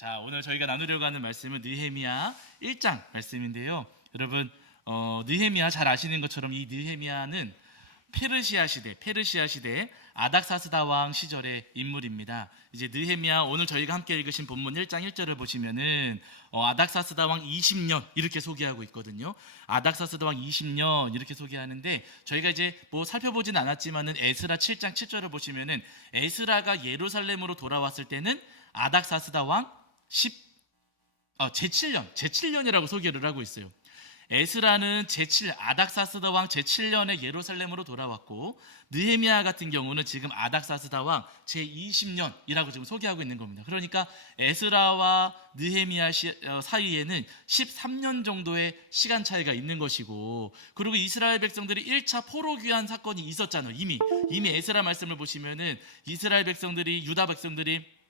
자, 오늘 저희가 나누려고 하는 말씀은 느헤미야 1장 말씀인데요. 여러분, 느헤미야 잘 아시는 것처럼 이 느헤미야는 페르시아 시대 아닥사스다 왕 시절의 인물입니다. 이제 느헤미야 오늘 저희가 함께 읽으신 본문 1장 1절을 보시면은 아닥사스다 왕 20년 이렇게 소개하고 있거든요. 아닥사스다 왕 20년 이렇게 소개하는데 저희가 이제 뭐 살펴보진 않았지만은 에스라 7장 7절을 보시면은 에스라가 예루살렘으로 돌아왔을 때는 아닥사스다 왕 제7년이라고 소개를 하고 있어요. 에스라는 아닥사스다 왕 제7년에 예루살렘으로 돌아왔고, 느헤미야 같은 경우는 지금 아닥사스다 왕 제20년이라고 지금 소개하고 있는 겁니다. 그러니까 에스라와 느헤미야 사이에는 13년 정도의 시간 차이가 있는 것이고, 그리고 이스라엘 백성들이 1차 포로 귀환 사건이 있었잖아요. 이미 에스라 말씀을 보시면은 이스라엘 백성들이, 유다 백성들이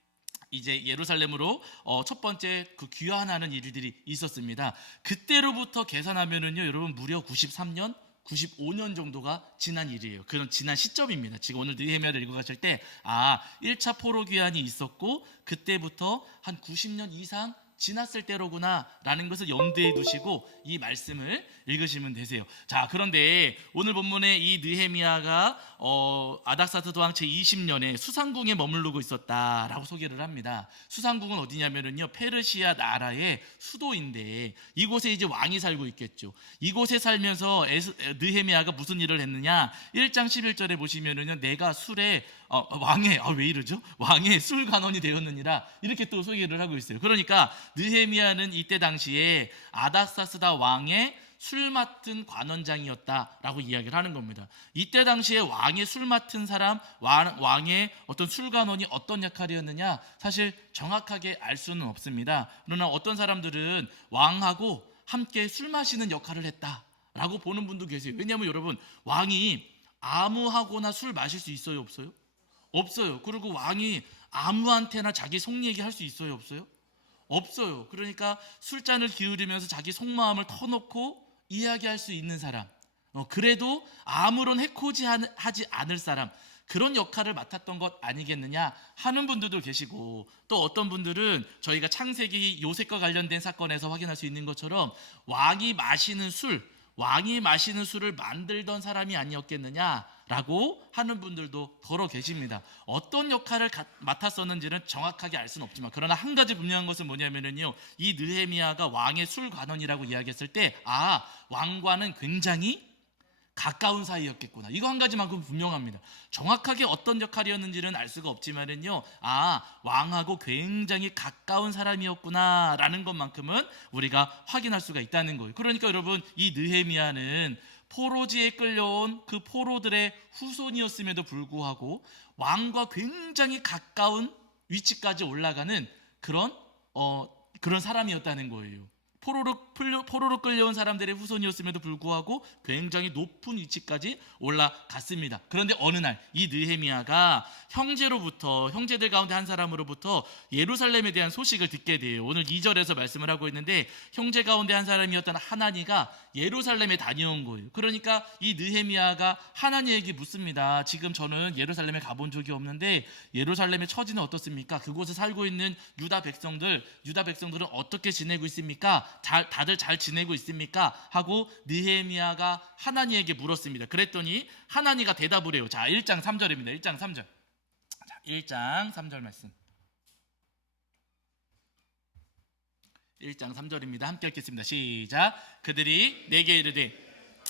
이제 예루살렘으로 첫 번째 그 귀환하는 일들이 있었습니다. 그때로부터 계산하면은요, 여러분 무려 93년, 95년 정도가 지난 일이에요. 그런 지난 시점입니다. 지금 오늘 느헤미야를 읽어가실 때 1차 포로 귀환이 있었고 그때부터 한 90년 이상 지났을 때로구나 라는 것을 염두에 두시고 이 말씀을 읽으시면 되세요. 자, 그런데 오늘 본문에 이 느헤미야가 아닥사스다 왕 제20년에 수상궁에 머무르고 있었다라고 소개를 합니다. 수상궁은 어디냐면은요, 페르시아 나라의 수도인데 이곳에 이제 왕이 살고 있겠죠. 이곳에 살면서 느헤미야가 무슨 일을 했느냐, 1장 11절에 보시면은요, 내가 술에 왕의 술 관원이 되었느니라 이렇게 또 소개를 하고 있어요. 그러니까 느헤미야는 이때 당시에 아닥사스다 왕의 술 맡은 관원장이었다라고 이야기를 하는 겁니다. 이때 당시에 왕의 술 맡은 사람, 왕의 어떤 술 관원이 어떤 역할이었느냐 사실 정확하게 알 수는 없습니다. 그러나 어떤 사람들은 왕하고 함께 술 마시는 역할을 했다라고 보는 분도 계세요. 왜냐하면 여러분, 왕이 아무하고나 술 마실 수 있어요, 없어요? 없어요. 그리고 왕이 아무한테나 자기 속 얘기할 수 있어요, 없어요? 없어요. 그러니까 술잔을 기울이면서 자기 속마음을 터놓고 이야기할 수 있는 사람, 그래도 아무런 해코지하지 않을 사람, 그런 역할을 맡았던 것 아니겠느냐 하는 분들도 계시고, 또 어떤 분들은 저희가 창세기 요셉과 관련된 사건에서 확인할 수 있는 것처럼 왕이 마시는 술을 만들던 사람이 아니었겠느냐라고 하는 분들도 더러 계십니다. 어떤 역할을 맡았었는지는 정확하게 알 수는 없지만, 그러나 한 가지 분명한 것은 뭐냐면요, 이 느헤미야가 왕의 술 관원이라고 이야기했을 때 왕과는 굉장히 가까운 사이였겠구나, 이거 한 가지만큼 분명합니다. 정확하게 어떤 역할이었는지는 알 수가 없지만은요, 왕하고 굉장히 가까운 사람이었구나 라는 것만큼은 우리가 확인할 수가 있다는 거예요. 그러니까 여러분, 이 느헤미야는 포로지에 끌려온 그 포로들의 후손이었음에도 불구하고 왕과 굉장히 가까운 위치까지 올라가는 그런 사람이었다는 거예요. 포로로 끌려온 사람들의 후손이었음에도 불구하고 굉장히 높은 위치까지 올라갔습니다. 그런데 어느 날 이 느헤미야가 형제들 가운데 한 사람으로부터 예루살렘에 대한 소식을 듣게 돼요. 오늘 2절에서 말씀을 하고 있는데, 형제 가운데 한 사람이었던 하나니가 예루살렘에 다녀온 거예요. 그러니까 이 느헤미야가 하나니에게 묻습니다. 지금 저는 예루살렘에 가본 적이 없는데 예루살렘의 처지는 어떻습니까? 그곳에 살고 있는 유다 백성들은 어떻게 지내고 있습니까? 다들 잘 지내고 있습니까? 하고 느헤미야가 하나니에게 물었습니다. 그랬더니 하나니가 대답을 해요. 자, 1장 3절입니다. 1장 3절. 자, 1장 3절 말씀. 1장 3절입니다. 함께 읽겠습니다. 시작. 그들이 내게 이르되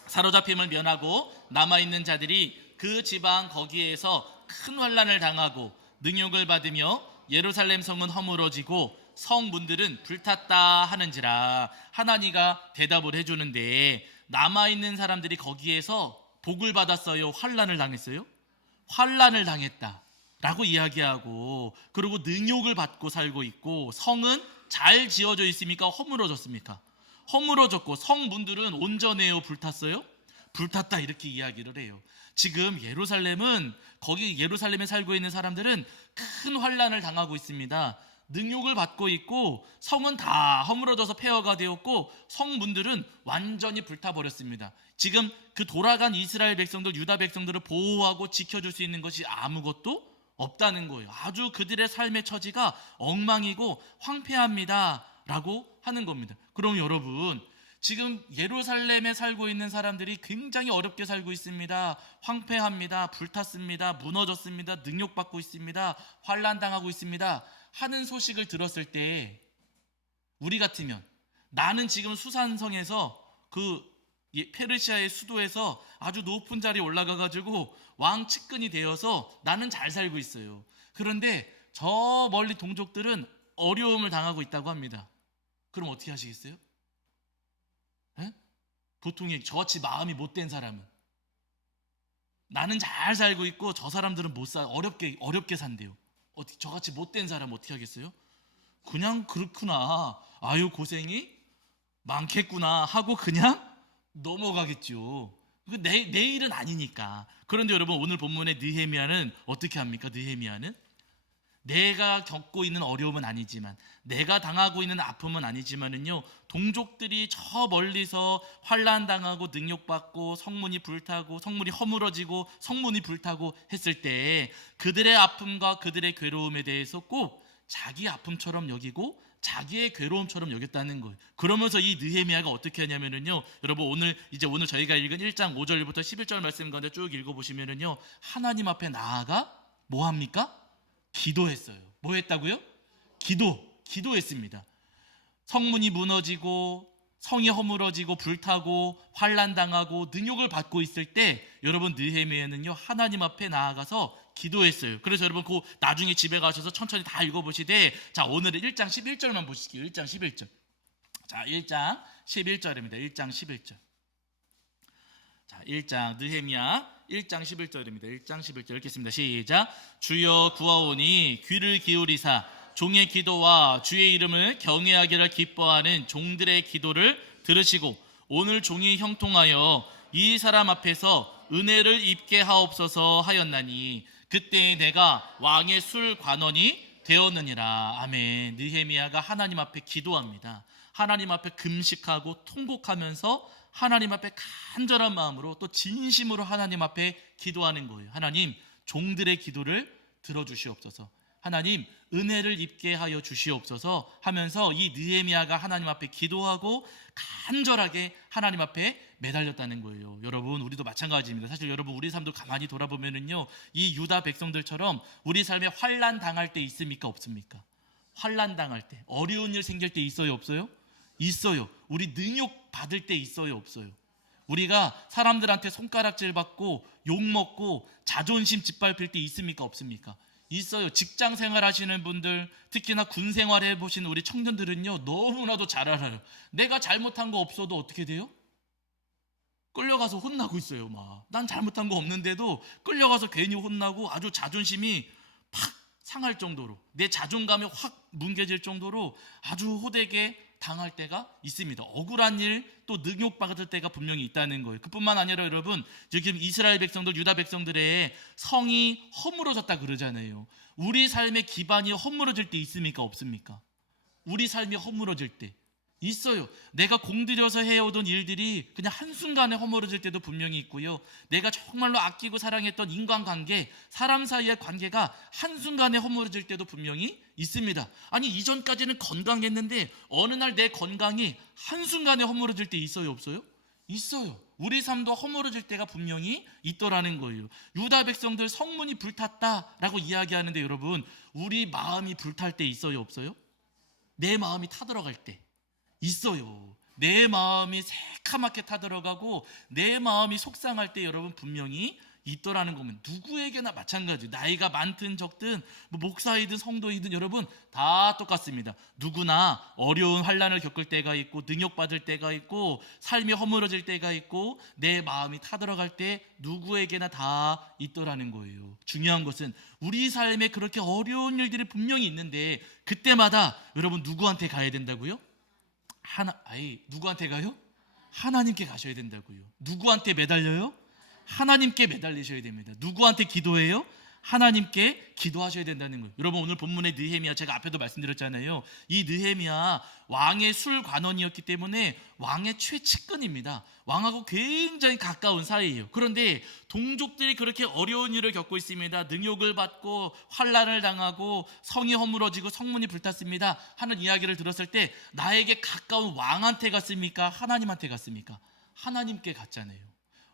사로잡힘을 면하고 남아있는 자들이 그 지방 거기에서 큰 환난을 당하고 능욕을 받으며 예루살렘 성은 허물어지고 성문들은 불탔다 하는지라. 하나니가 대답을 해주는데, 남아있는 사람들이 거기에서 복을 받았어요, 환난을 당했어요? 환난을 당했다 라고 이야기하고, 그리고 능욕을 받고 살고 있고, 성은 잘 지어져 있습니까? 허물어졌습니까? 허물어졌고, 성문들은 온전해요, 불탔어요? 불탔다 이렇게 이야기를 해요. 지금 예루살렘에 살고 있는 사람들은 큰 환난을 당하고 있습니다. 능욕을 받고 있고, 성은 다 허물어져서 폐허가 되었고, 성문들은 완전히 불타버렸습니다. 지금 그 돌아간 이스라엘 백성들, 유다 백성들을 보호하고 지켜줄 수 있는 것이 아무것도 없다는 거예요. 아주 그들의 삶의 처지가 엉망이고 황폐합니다 라고 하는 겁니다. 그럼 여러분, 지금 예루살렘에 살고 있는 사람들이 굉장히 어렵게 살고 있습니다. 황폐합니다. 불탔습니다. 무너졌습니다. 능욕받고 있습니다. 환난당하고 있습니다 하는 소식을 들었을 때 우리 같으면, 나는 지금 수산성에서 그 페르시아의 수도에서 아주 높은 자리에 올라가가지고 왕 측근이 되어서 나는 잘 살고 있어요. 그런데 저 멀리 동족들은 어려움을 당하고 있다고 합니다. 그럼 어떻게 하시겠어요? 에? 보통 저같이 마음이 못된 사람은, 나는 잘 살고 있고 저 사람들은 못 살, 어렵게 산대요. 어떻게, 저같이 못된 사람 어떻게 하겠어요? 그냥 그렇구나, 아유 고생이 많겠구나 하고 그냥 넘어가겠죠. 내 일은 아니니까. 그런데 여러분, 오늘 본문의 느헤미야는 어떻게 합니까? 느헤미야는 내가 겪고 있는 어려움은 아니지만, 내가 당하고 있는 아픔은 아니지만은요, 동족들이 저 멀리서 환난당하고 능욕받고 성문이 불타고 성문이 허물어지고 성문이 불타고 했을 때 그들의 아픔과 그들의 괴로움에 대해서 꼭 자기 아픔처럼 여기고 자기의 괴로움처럼 여겼다는 거예요. 그러면서 이 느헤미야가 어떻게 하냐면은요, 여러분 오늘 저희가 읽은 1장 5절부터 11절 말씀 가운데 쭉 읽어보시면은요, 하나님 앞에 나아가 뭐 합니까? 기도했어요. 뭐 했다고요? 기도했습니다. 성문이 무너지고 성이 허물어지고 불타고 환난당하고 능욕을 받고 있을 때 여러분, 느헤미야는요 하나님 앞에 나아가서 기도했어요. 그래서 여러분 그 나중에 집에 가셔서 천천히 다 읽어보시되, 자 오늘은 1장 11절만 보실게요. 1장 11절. 자 1장 11절입니다. 1장 11절. 자 1장 느헤미야 1장 11절입니다. 1장 11절 읽겠습니다. 시작. 주여 구하오니 귀를 기울이사 종의 기도와 주의 이름을 경외하기를 기뻐하는 종들의 기도를 들으시고 오늘 종이 형통하여 이 사람 앞에서 은혜를 입게 하옵소서 하였나니 그때 내가 왕의 술 관원이 되었느니라. 아멘. 느헤미야가 하나님 앞에 기도합니다. 하나님 앞에 금식하고 통곡하면서 하나님 앞에 간절한 마음으로 또 진심으로 하나님 앞에 기도하는 거예요. 하나님, 종들의 기도를 들어주시옵소서. 하나님, 은혜를 입게 하여 주시옵소서 하면서 이 느헤미야가 하나님 앞에 기도하고 간절하게 하나님 앞에 매달렸다는 거예요. 여러분, 우리도 마찬가지입니다. 사실 여러분, 우리 삶도 가만히 돌아보면은요, 이 유다 백성들처럼 우리 삶에 환난 당할 때 있습니까? 없습니까? 환난 당할 때, 어려운 일 생길 때 있어요? 없어요? 있어요. 우리 능욕 받을 때 있어요? 없어요? 우리가 사람들한테 손가락질 받고 욕 먹고 자존심 짓밟힐 때 있습니까? 없습니까? 있어요. 직장 생활 하시는 분들, 특히나 군 생활 해보신 우리 청년들은요, 너무나도 잘 알아요. 내가 잘못한 거 없어도 어떻게 돼요? 끌려가서 혼나고 있어요. 막 난 잘못한 거 없는데도 끌려가서 괜히 혼나고 아주 자존심이 팍 상할 정도로, 내 자존감이 확 뭉개질 정도로 아주 호되게 당할 때가 있습니다. 억울한 일, 또 능욕받을 때가 분명히 있다는 거예요. 그뿐만 아니라 여러분, 지금 이스라엘 백성들, 유다 백성들의 성이 허물어졌다 그러잖아요. 우리 삶의 기반이 허물어질 때 있습니까? 없습니까? 우리 삶이 허물어질 때 있어요. 내가 공들여서 해오던 일들이 그냥 한순간에 허물어질 때도 분명히 있고요. 내가 정말로 아끼고 사랑했던 인간관계, 사람 사이의 관계가 한순간에 허물어질 때도 분명히 있습니다. 아니, 이전까지는 건강했는데 어느 날 내 건강이 한순간에 허물어질 때 있어요? 없어요? 있어요. 우리 삶도 허물어질 때가 분명히 있더라는 거예요. 유다 백성들 성문이 불탔다라고 이야기하는데 여러분, 우리 마음이 불탈 때 있어요? 없어요? 내 마음이 타들어갈 때 있어요. 내 마음이 새카맣게 타들어가고 내 마음이 속상할 때 여러분 분명히 있더라는 거면, 누구에게나 마찬가지. 나이가 많든 적든 목사이든 성도이든 여러분 다 똑같습니다. 누구나 어려운 환난을 겪을 때가 있고 능욕받을 때가 있고 삶이 허물어질 때가 있고 내 마음이 타들어갈 때 누구에게나 다 있더라는 거예요. 중요한 것은 우리 삶에 그렇게 어려운 일들이 분명히 있는데 그때마다 여러분 누구한테 가야 된다고요? 누구한테 가요? 하나님께 가셔야 된다고요. 누구한테 매달려요? 하나님께 매달리셔야 됩니다. 누구한테 기도해요? 하나님께 기도하셔야 된다는 거예요. 여러분, 오늘 본문의 느헤미야, 제가 앞에도 말씀드렸잖아요. 이 느헤미야 왕의 술관원이었기 때문에 왕의 최측근입니다. 왕하고 굉장히 가까운 사이예요. 그런데 동족들이 그렇게 어려운 일을 겪고 있습니다. 능욕을 받고 환난을 당하고 성이 허물어지고 성문이 불탔습니다 하는 이야기를 들었을 때 나에게 가까운 왕한테 갔습니까? 하나님한테 갔습니까? 하나님께 갔잖아요.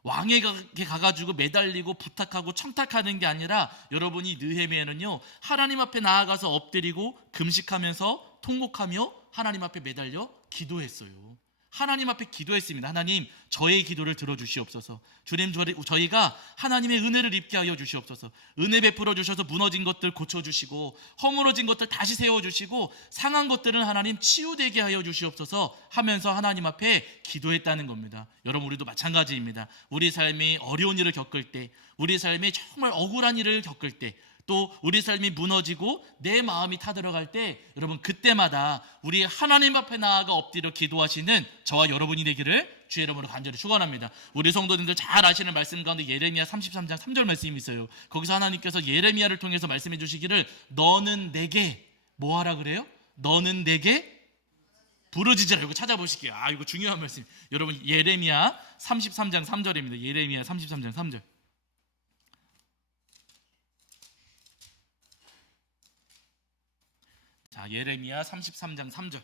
왕에게 가가지고 매달리고 부탁하고 청탁하는 게 아니라, 여러분이 느헤미야는요, 하나님 앞에 나아가서 엎드리고 금식하면서 통곡하며 하나님 앞에 매달려 기도했어요. 하나님 앞에 기도했습니다. 하나님, 저의 기도를 들어주시옵소서. 주님, 저희가 하나님의 은혜를 입게 하여 주시옵소서. 은혜 베풀어 주셔서 무너진 것들 고쳐주시고 허물어진 것들 다시 세워주시고 상한 것들은 하나님 치유되게 하여 주시옵소서 하면서 하나님 앞에 기도했다는 겁니다. 여러분, 우리도 마찬가지입니다. 우리 삶이 어려운 일을 겪을 때, 우리 삶이 정말 억울한 일을 겪을 때, 또 우리 삶이 무너지고 내 마음이 타들어갈 때, 여러분, 그때마다 우리 하나님 앞에 나아가 엎드려 기도하시는 저와 여러분이 되기를 주의 이름으로 간절히 축원합니다. 우리 성도님들 잘 아시는 말씀 가운데 예레미야 33장 3절 말씀이 있어요. 거기서 하나님께서 예레미야를 통해서 말씀해 주시기를, 너는 내게 뭐 하라 그래요? 너는 내게 부르짖으라. 이거 찾아보실게요. 이거 중요한 말씀. 여러분, 예레미야 33장 3절입니다. 예레미야 33장 3절. 자, 예레미야 33장 3절.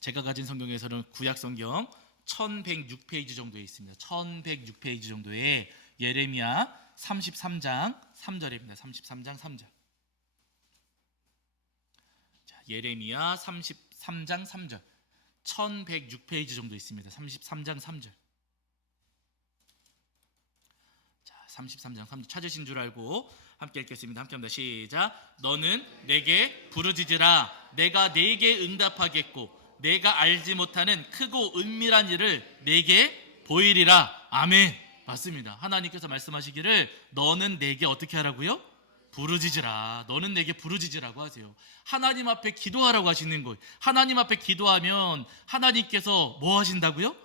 제가 가진 성경에서는 구약 성경 1106페이지 정도에 있습니다. 1106페이지 정도에 예레미야 33장 3절입니다. 33장 3절. 자, 예레미야 33장 3절. 1106페이지 정도 있습니다. 33장 3절. 33장 3절 찾으신 줄 알고 함께 읽겠습니다. 함께 합니다. 시작. 너는 내게 부르짖으라. 내가 네게 응답하겠고 내가 알지 못하는 크고 은밀한 일을 내게 보이리라. 아멘. 맞습니다. 하나님께서 말씀하시기를 너는 내게 어떻게 하라고요? 부르짖으라. 너는 내게 부르짖으라고 하세요. 하나님 앞에 기도하라고 하시는 거예요. 하나님 앞에 기도하면 하나님께서 뭐 하신다고요?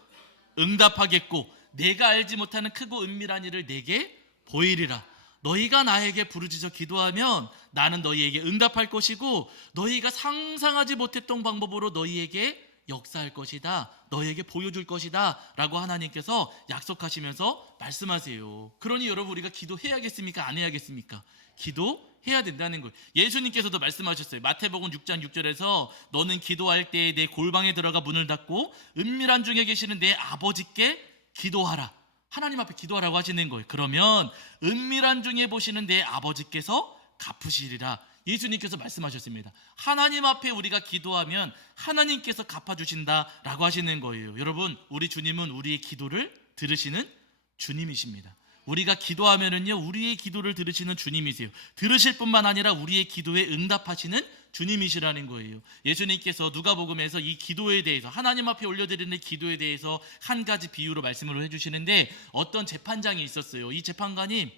응답하겠고 내가 알지 못하는 크고 은밀한 일을 내게 보이리라. 너희가 나에게 부르짖어 기도하면 나는 너희에게 응답할 것이고 너희가 상상하지 못했던 방법으로 너희에게 역사할 것이다. 너희에게 보여줄 것이다 라고 하나님께서 약속하시면서 말씀하세요. 그러니 여러분, 우리가 기도해야겠습니까? 안 해야겠습니까? 기도해야 된다는 거예요. 예수님께서도 말씀하셨어요. 마태복음 6장 6절에서 너는 기도할 때에 내 골방에 들어가 문을 닫고 은밀한 중에 계시는 내 아버지께 기도하라. 하나님 앞에 기도하라고 하시는 거예요. 그러면 은밀한 중에 보시는 내 아버지께서 갚으시리라. 예수님께서 말씀하셨습니다. 하나님 앞에 우리가 기도하면 하나님께서 갚아주신다라고 하시는 거예요. 여러분, 우리 주님은 우리의 기도를 들으시는 주님이십니다. 우리가 기도하면은요, 우리의 기도를 들으시는 주님이세요. 들으실 뿐만 아니라 우리의 기도에 응답하시는 주님이시라는 거예요. 예수님께서 누가복음에서 이 기도에 대해서, 하나님 앞에 올려드리는 기도에 대해서 한 가지 비유로 말씀을 해주시는데, 어떤 재판장이 있었어요. 이 재판관이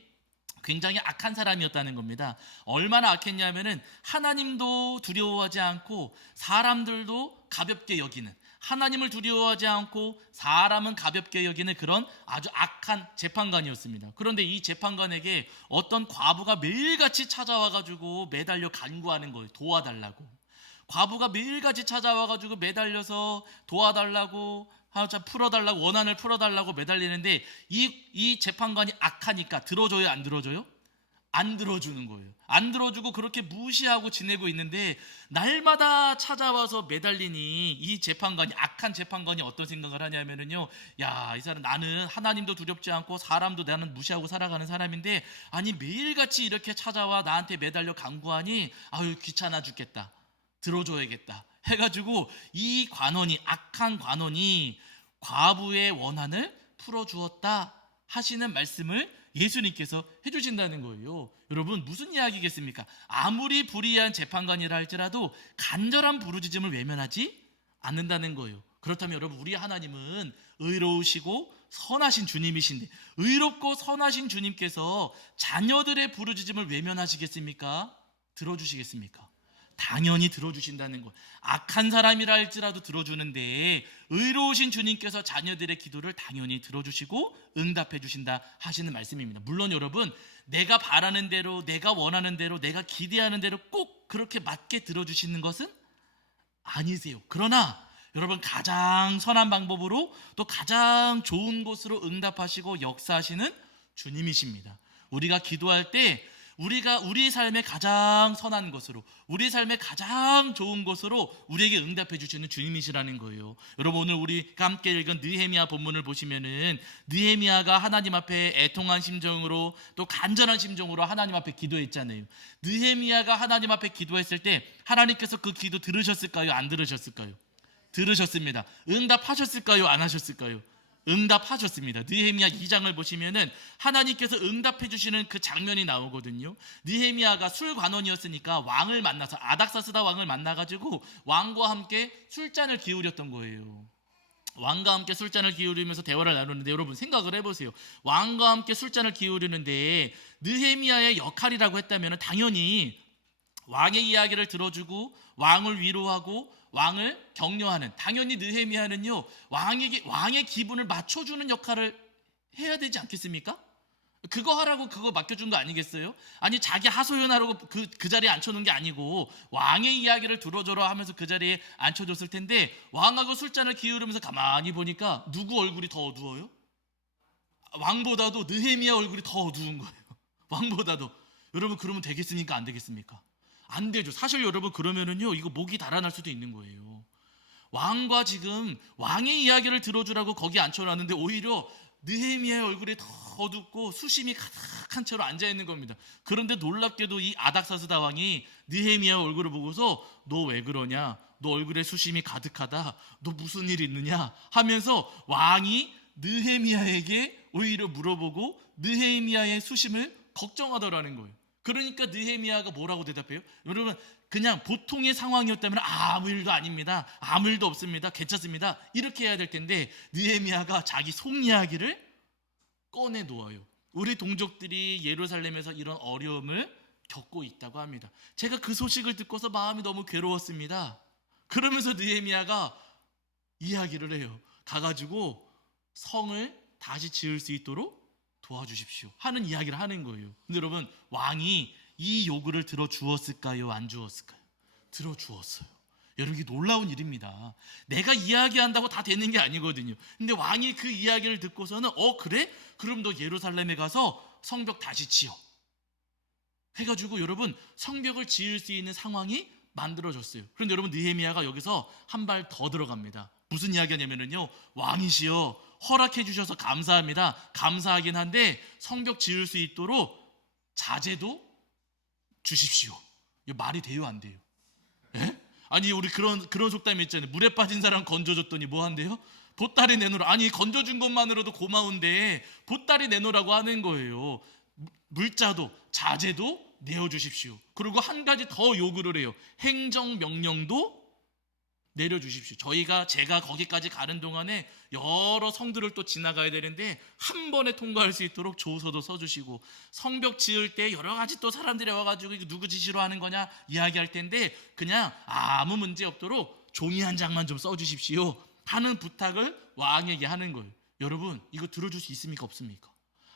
굉장히 악한 사람이었다는 겁니다. 얼마나 악했냐면은 하나님도 두려워하지 않고 사람들도 가볍게 여기는, 하나님을 두려워하지 않고 사람은 가볍게 여기는 그런 아주 악한 재판관이었습니다. 그런데 이 재판관에게 어떤 과부가 매일같이 찾아와가지고 매달려 간구하는 거예요. 도와달라고. 과부가 매일같이 찾아와가지고 매달려서 도와달라고, 풀어달라고, 원한을 풀어달라고 매달리는데 이 재판관이 악하니까 들어줘요, 안 들어줘요? 안 들어주는 거예요. 안 들어주고 그렇게 무시하고 지내고 있는데, 날마다 찾아와서 매달리니 이 재판관이, 악한 재판관이 어떤 생각을 하냐면은요, 야, 이 사람, 나는 하나님도 두렵지 않고 사람도 나는 무시하고 살아가는 사람인데, 아니 매일같이 이렇게 찾아와 나한테 매달려 간구하니 아유 귀찮아 죽겠다, 들어줘야겠다 해가지고 이 관원이, 악한 관원이 과부의 원한을 풀어주었다 하시는 말씀을 예수님께서 해주신다는 거예요. 여러분, 무슨 이야기겠습니까? 아무리 불의한 재판관이라 할지라도 간절한 부르짖음을 외면하지 않는다는 거예요. 그렇다면 여러분, 우리 하나님은 의로우시고 선하신 주님이신데, 의롭고 선하신 주님께서 자녀들의 부르짖음을 외면하시겠습니까? 들어주시겠습니까? 당연히 들어주신다는 것. 악한 사람이라 할지라도 들어주는데 의로우신 주님께서 자녀들의 기도를 당연히 들어주시고 응답해 주신다 하시는 말씀입니다. 물론 여러분, 내가 바라는 대로, 내가 원하는 대로, 내가 기대하는 대로 꼭 그렇게 맞게 들어주시는 것은 아니세요. 그러나 여러분, 가장 선한 방법으로 또 가장 좋은 곳으로 응답하시고 역사하시는 주님이십니다. 우리가 기도할 때 우리가 우리 삶의 가장 선한 것으로, 우리 삶의 가장 좋은 것으로 우리에게 응답해 주시는 주님이시라는 거예요. 여러분, 오늘 우리가 함께 읽은 느헤미야 본문을 보시면은 느헤미야가 하나님 앞에 애통한 심정으로 또 간절한 심정으로 하나님 앞에 기도했잖아요. 느헤미야가 하나님 앞에 기도했을 때 하나님께서 그 기도 들으셨을까요? 안 들으셨을까요? 들으셨습니다. 응답하셨을까요? 안 하셨을까요? 응답하셨습니다. 느헤미야 2장을 보시면은 하나님께서 응답해 주시는 그 장면이 나오거든요. 느헤미야가 술관원이었으니까 왕을 만나서, 아닥사스다 왕을 만나가지고 왕과 함께 술잔을 기울였던 거예요. 왕과 함께 술잔을 기울이면서 대화를 나누는데, 여러분 생각을 해보세요. 왕과 함께 술잔을 기울이는데 느헤미야의 역할이라고 했다면 당연히 왕의 이야기를 들어주고 왕을 위로하고 왕을 격려하는, 당연히 느헤미야는요 왕의 기분을 맞춰주는 역할을 해야 되지 않겠습니까? 그거 하라고 그거 맡겨준 거 아니겠어요? 아니, 자기 하소연하라고 그 자리에 앉혀놓은 게 아니고 왕의 이야기를 들어줘라 하면서 그 자리에 앉혀줬을 텐데, 왕하고 술잔을 기울이면서 가만히 보니까 누구 얼굴이 더 어두워요? 왕보다도 느헤미야 얼굴이 더 어두운 거예요. 왕보다도. 여러분, 그러면 되겠습니까? 안 되겠습니까? 안 되죠. 사실 여러분, 그러면은요 이거 목이 달아날 수도 있는 거예요. 왕과 지금 왕의 이야기를 들어주라고 거기 앉혀놨는데 오히려 느헤미야의 얼굴이 더 어둡고 수심이 가득한 채로 앉아있는 겁니다. 그런데 놀랍게도 이 아닥사스다 왕이 느헤미야 얼굴을 보고서 너 왜 그러냐, 너 얼굴에 수심이 가득하다, 너 무슨 일 있느냐 하면서 왕이 느헤미야에게 오히려 물어보고 느헤미야의 수심을 걱정하더라는 거예요. 그러니까 느헤미야가 뭐라고 대답해요? 여러분, 그냥 보통의 상황이었다면 아무 일도 아닙니다, 아무 일도 없습니다, 괜찮습니다, 이렇게 해야 될 텐데 느헤미야가 자기 속 이야기를 꺼내 놓아요. 우리 동족들이 예루살렘에서 이런 어려움을 겪고 있다고 합니다. 제가 그 소식을 듣고서 마음이 너무 괴로웠습니다. 그러면서 느헤미야가 이야기를 해요. 가가지고 성을 다시 지을 수 있도록 도와주십시오 하는 이야기를 하는 거예요. 근데 여러분, 왕이 이 요구를 들어주었을까요? 안 주었을까요? 들어주었어요. 여러분, 이게 놀라운 일입니다. 내가 이야기한다고 다 되는 게 아니거든요. 근데 왕이 그 이야기를 듣고서는 그래? 그럼 너 예루살렘에 가서 성벽 다시 지어 해가지고 여러분, 성벽을 지을 수 있는 상황이 만들어졌어요. 그런데 여러분, 느헤미야가 여기서 한 발 더 들어갑니다. 무슨 이야기냐면요, 왕이시여, 허락해 주셔서 감사합니다. 감사하긴 한데 성벽 지을 수 있도록 자재도 주십시오. 이거 말이 돼요, 안 돼요? 예? 아니, 우리 그런 속담이 있잖아요. 물에 빠진 사람 건져줬더니 뭐 한대요? 보따리 내놓으라. 아니, 건져준 것만으로도 고마운데 보따리 내놓으라고 하는 거예요. 물자도 자재도 내어주십시오. 그리고 한 가지 더 요구를 해요. 행정명령도 내려주십시오. 제가 거기까지 가는 동안에 여러 성들을 또 지나가야 되는데 한 번에 통과할 수 있도록 조서도 써주시고, 성벽 지을 때 여러 가지 또 사람들이 와가지고 이거 누구 지시로 하는 거냐 이야기할 텐데 그냥 아무 문제 없도록 종이 한 장만 좀 써주십시오 하는 부탁을 왕에게 하는 거예요. 여러분, 이거 들어줄 수 있습니까? 없습니까?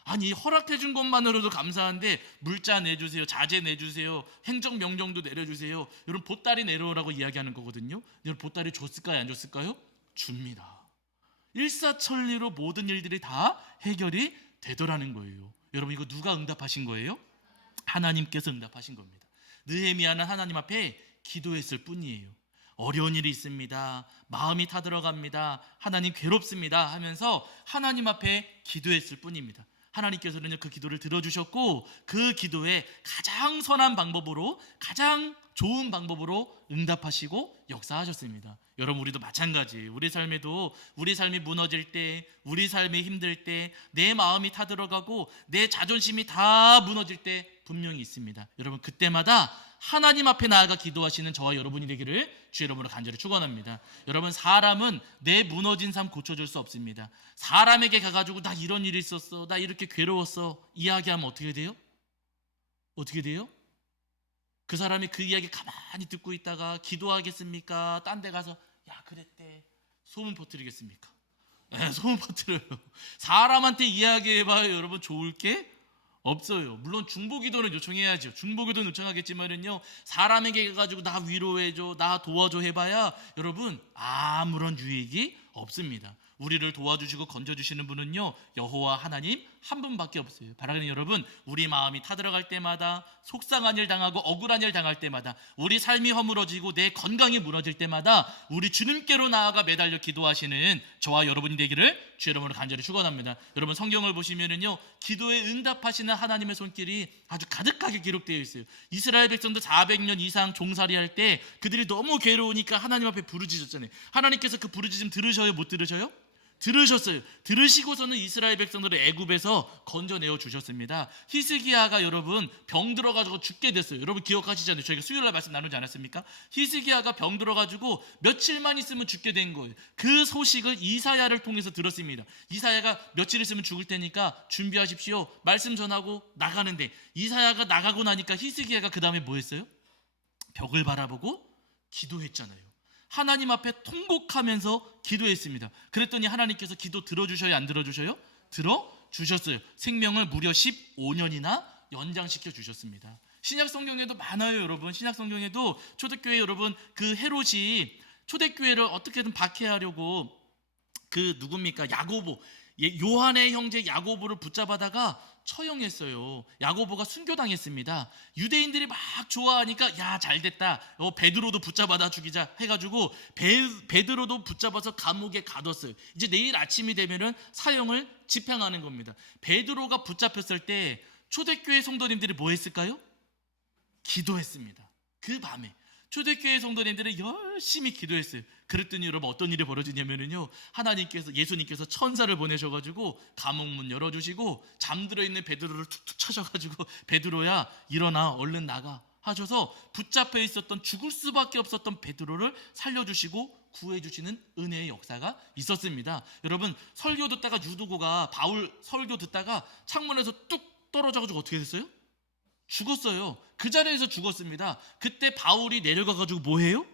아니, 허락해 준 것만으로도 감사한데 물자 내주세요, 자재 내주세요, 행정명령도 내려주세요. 여러분, 보따리 내려오라고 이야기하는 거거든요. 여러분, 보따리 줬을까요? 안 줬을까요? 줍니다. 일사천리로 모든 일들이 다 해결이 되더라는 거예요. 여러분, 이거 누가 응답하신 거예요? 하나님께서 응답하신 겁니다. 느헤미야는 하나님 앞에 기도했을 뿐이에요. 어려운 일이 있습니다, 마음이 타들어갑니다, 하나님 괴롭습니다 하면서 하나님 앞에 기도했을 뿐입니다. 하나님께서는 그 기도를 들어주셨고 그 기도에 가장 선한 방법으로, 가장 좋은 방법으로 응답하시고 역사하셨습니다. 여러분, 우리도 마찬가지. 우리 삶에도 우리 삶이 무너질 때, 우리 삶이 힘들 때, 내 마음이 타들어가고 내 자존심이 다 무너질 때 분명히 있습니다. 여러분, 그때마다 하나님 앞에 나아가 기도하시는 저와 여러분이 되기를 주 이름으로 간절히 축원합니다. 여러분, 사람은 내 무너진 삶 고쳐줄 수 없습니다. 사람에게 가가지고 나 이런 일이 있었어, 나 이렇게 괴로웠어 이야기하면 어떻게 돼요? 어떻게 돼요? 그 사람이 그 이야기 가만히 듣고 있다가 기도하겠습니까? 딴 데 가서 야 그랬대 소문 퍼뜨리겠습니까? 네, 소문 퍼뜨려요. 사람한테 이야기해봐요 여러분 좋을 게 없어요. 물론 중보기도는 요청해야죠. 중보기도는 요청하겠지만은요 사람에게 가지고 나 위로해줘 나 도와줘 해봐야 여러분 아무런 유익이 없습니다. 우리를 도와주시고 건져주시는 분은요 여호와 하나님 한 분밖에 없어요. 바라는 여러분 우리 마음이 타들어갈 때마다 속상한 일 당하고 억울한 일 당할 때마다 우리 삶이 허물어지고 내 건강이 무너질 때마다 우리 주님께로 나아가 매달려 기도하시는 저와 여러분이 되기를 주 여러분을 간절히 축원합니다. 여러분 성경을 보시면은요 기도에 응답하시는 하나님의 손길이 아주 가득하게 기록되어 있어요. 이스라엘 백성들 400년 이상 종살이할 때 그들이 너무 괴로우니까 하나님 앞에 부르짖었잖아요. 하나님께서 그 부르짖음 들으셔요 못 들으셔요? 들으셨어요. 들으시고서는 이스라엘 백성들을 애굽에서 건져내어 주셨습니다. 히스기야가 여러분 병 들어가지고 죽게 됐어요. 여러분 기억하시잖아요. 저희가 수요일날 말씀 나누지 않았습니까? 히스기야가 병 들어가지고 며칠만 있으면 죽게 된 거예요. 그 소식을 이사야를 통해서 들었습니다. 이사야가 며칠 있으면 죽을 테니까 준비하십시오. 말씀 전하고 나가는데 이사야가 나가고 나니까 히스기야가 그 다음에 뭐 했어요? 벽을 바라보고 기도했잖아요. 하나님 앞에 통곡하면서 기도했습니다. 그랬더니 하나님께서 기도 들어주셔요 안 들어주셔요? 들어주셨어요. 생명을 무려 15년이나 연장시켜 주셨습니다. 신약 성경에도 많아요 여러분. 신약 성경에도 초대교회 여러분 그 헤롯이 초대교회를 어떻게든 박해하려고 그 누굽니까 야고보 요한의 형제 야고보를 붙잡아다가 처형했어요. 야고보가 순교당했습니다. 유대인들이 막 좋아하니까 야 잘됐다 베드로도 붙잡아다 죽이자 해가지고 베드로도 붙잡아서 감옥에 가뒀어요. 이제 내일 아침이 되면은 사형을 집행하는 겁니다. 베드로가 붙잡혔을 때 초대교회 성도님들이 뭐 했을까요? 기도했습니다. 그 밤에 초대교회 성도님들은 열심히 기도했어요. 그랬더니 여러분 어떤 일이 벌어지냐면요 하나님께서 예수님께서 천사를 보내셔가지고 감옥문 열어주시고 잠들어 있는 베드로를 툭툭 쳐셔가지고 베드로야 일어나 얼른 나가 하셔서 붙잡혀 있었던 죽을 수밖에 없었던 베드로를 살려주시고 구해주시는 은혜의 역사가 있었습니다. 여러분 설교 듣다가 유두고가 바울 설교 듣다가 창문에서 뚝 떨어져가지고 어떻게 됐어요? 죽었어요. 그 자리에서 죽었습니다. 그때 바울이 내려가가지고 뭐 해요?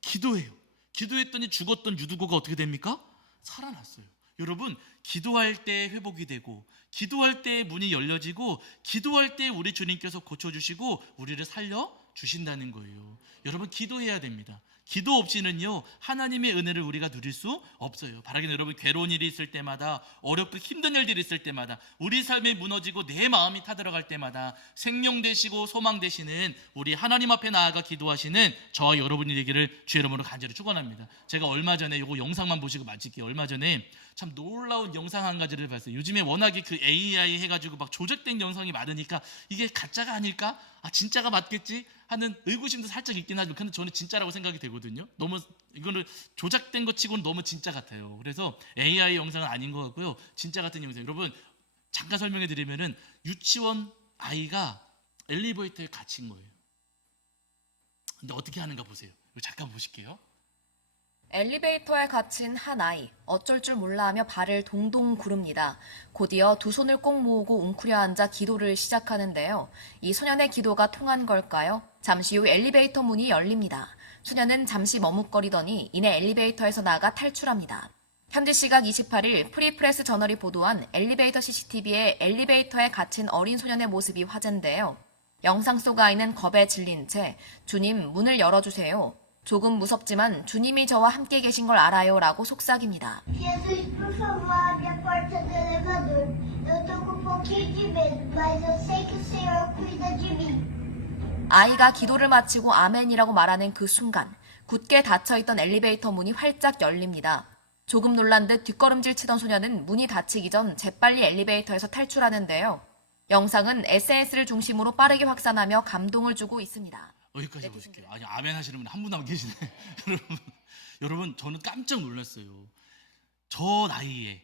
기도해요. 기도했더니 죽었던 유두고가 어떻게 됩니까? 살아났어요. 여러분 기도할 때 회복이 되고 기도할 때 문이 열려지고 기도할 때 우리 주님께서 고쳐주시고 우리를 살려주신다는 거예요. 여러분 기도해야 됩니다. 기도 없이는요 하나님의 은혜를 우리가 누릴 수 없어요. 바라기는 여러분 괴로운 일이 있을 때마다 어렵고 힘든 일들이 있을 때마다 우리 삶이 무너지고 내 마음이 타들어갈 때마다 생명 되시고 소망 되시는 우리 하나님 앞에 나아가 기도하시는 저와 여러분이 되기를 주의 이름으로 간절히 축원합니다. 제가 얼마 전에 이거 영상만 보시고 마칠게요. 얼마 전에 참 놀라운 영상 한 가지를 봤어요. 요즘에 워낙에 그 AI 해가지고 막 조작된 영상이 많으니까 이게 가짜가 아닐까? 아 진짜가 맞겠지? 하는 의구심도 살짝 있긴 하죠. 근데 저는 진짜라고 생각이 되거든요. 너무 이거는 조작된 것 치고는 너무 진짜 같아요. 그래서 AI 영상은 아닌 것 같고요. 진짜 같은 영상. 여러분 잠깐 설명해 드리면은 유치원 아이가 엘리베이터에 갇힌 거예요. 근데 어떻게 하는가 보세요. 이거 잠깐 보실게요. 엘리베이터에 갇힌 한 아이, 어쩔 줄 몰라 하며 발을 동동 구릅니다. 곧이어 두 손을 꼭 모으고 웅크려 앉아 기도를 시작하는데요. 이 소년의 기도가 통한 걸까요? 잠시 후 엘리베이터 문이 열립니다. 소년은 잠시 머뭇거리더니 이내 엘리베이터에서 나가 탈출합니다. 현지 시각 28일 프리프레스 저널이 보도한 엘리베이터 CCTV에 엘리베이터에 갇힌 어린 소년의 모습이 화제인데요. 영상 속 아이는 겁에 질린 채 주님 문을 열어주세요. 조금 무섭지만 주님이 저와 함께 계신 걸 알아요 라고 속삭입니다. Jesus, por favor, abre a porta do elevador. Eu tô com um pouquinho de medo, mas eu sei que o Senhor cuida de mim. 아이가 기도를 마치고 아멘이라고 말하는 그 순간 굳게 닫혀있던 엘리베이터 문이 활짝 열립니다. 조금 놀란 듯 뒷걸음질 치던 소년은 문이 닫히기 전 재빨리 엘리베이터에서 탈출하는데요. 영상은 SNS를 중심으로 빠르게 확산하며 감동을 주고 있습니다. 여기까지 보실게요. 아니 아멘 하시는 분 한 분도 안 계시네. 여러분 저는 깜짝 놀랐어요. 저 나이에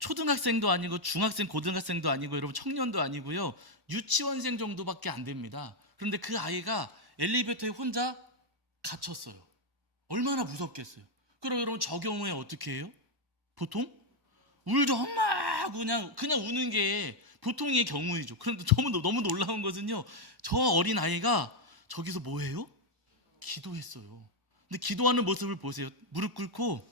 초등학생도 아니고 중학생 고등학생도 아니고 여러분 청년도 아니고요 유치원생 정도밖에 안 됩니다. 그런데 그 아이가 엘리베이터에 혼자 갇혔어요. 얼마나 무섭겠어요. 그럼 여러분 저 경우에 어떻게 해요? 보통 울죠. 엄마 그냥 우는 게 보통의 경우이죠. 그런데 너무 놀라운 것은요 저 어린 아이가 저기서 뭐 해요? 기도했어요. 근데 기도하는 모습을 보세요. 무릎 꿇고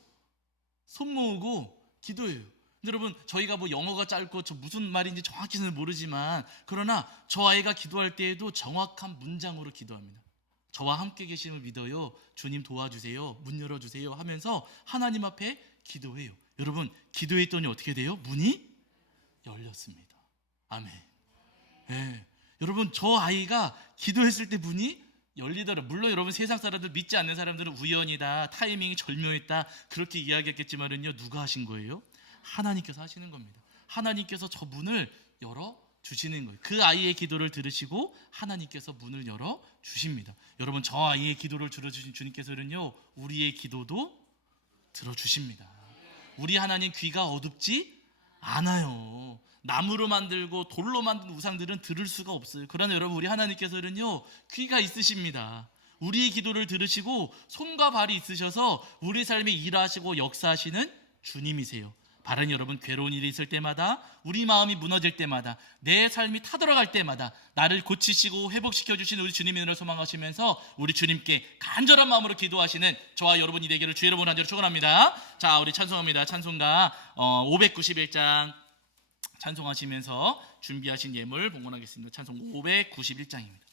손 모으고 기도해요. 근데 여러분, 저희가 뭐 영어가 짧고 저 무슨 말인지 정확히는 모르지만, 그러나 저 아이가 기도할 때에도 정확한 문장으로 기도합니다. 저와 함께 계심을 믿어요. 주님 도와주세요. 문 열어주세요. 하면서 하나님 앞에 기도해요. 여러분, 기도했더니 어떻게 돼요? 문이 열렸습니다. 아멘. 네. 여러분, 저 아이가 기도했을 때 문이 열리더라. 물론 여러분, 세상 사람들, 믿지 않는 사람들은 우연이다, 타이밍이 절묘했다, 그렇게 이야기했겠지만은요, 누가 하신 거예요? 하나님께서 하시는 겁니다. 하나님께서 저 문을 열어 주시는 거예요. 그 아이의 기도를 들으시고 하나님께서 문을 열어 주십니다. 여러분, 저 아이의 기도를 들어주신 주님께서는요, 우리의 기도도 들어주십니다. 우리 하나님 귀가 어둡지 않아요. 나무로 만들고 돌로 만든 우상들은 들을 수가 없어요. 그러나 여러분, 우리 하나님께서는요, 귀가 있으십니다. 우리의 기도를 들으시고 손과 발이 있으셔서 우리 삶에 일하시고 역사하시는 주님이세요. 바른 여러분, 괴로운 일이 있을 때마다, 우리 마음이 무너질 때마다, 내 삶이 타들어갈 때마다 나를 고치시고 회복시켜 주시는 우리 주님의 은혜를 소망하시면서 우리 주님께 간절한 마음으로 기도하시는 저와 여러분이 되기를 주의 이름으로 간절히 축원합니다. 자, 우리 찬송합니다. 찬송가 591장 찬송하시면서 준비하신 예물 봉헌하겠습니다. 찬송 591장입니다.